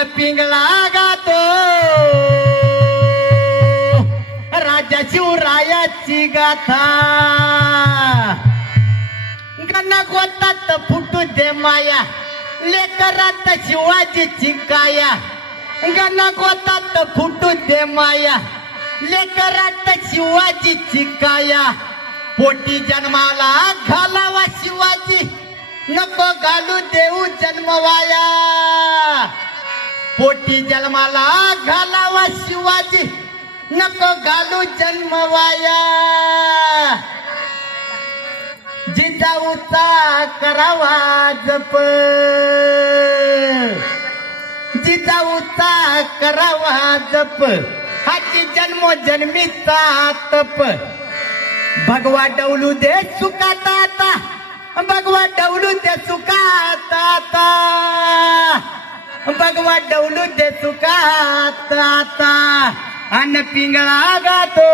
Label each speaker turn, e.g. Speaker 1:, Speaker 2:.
Speaker 1: अन पिंगळा गातो राजा शिवरायाची गाथा. गणा गोतात फुटू दे माया. लेकरात शिवाजीची काया. गणा गोतात फुटू दे माया. लेकरात शिवाजीची काया. पोटी जन्माला घालावा शिवाजी. नको घालू देऊ जन्मवाया. पोटी जन्माला घालावा शिवाजी. नको घालू जन्मवाया. जिजाऊचा करावा जप. जिजाऊचा करावा जप. हाची जन्मो जन्मीचा तप. भगवा डवलू दे सुखात भगवा डवलू दे सुखात भगवा डवलू दे सुखात आता. अन पिंगळा गातो.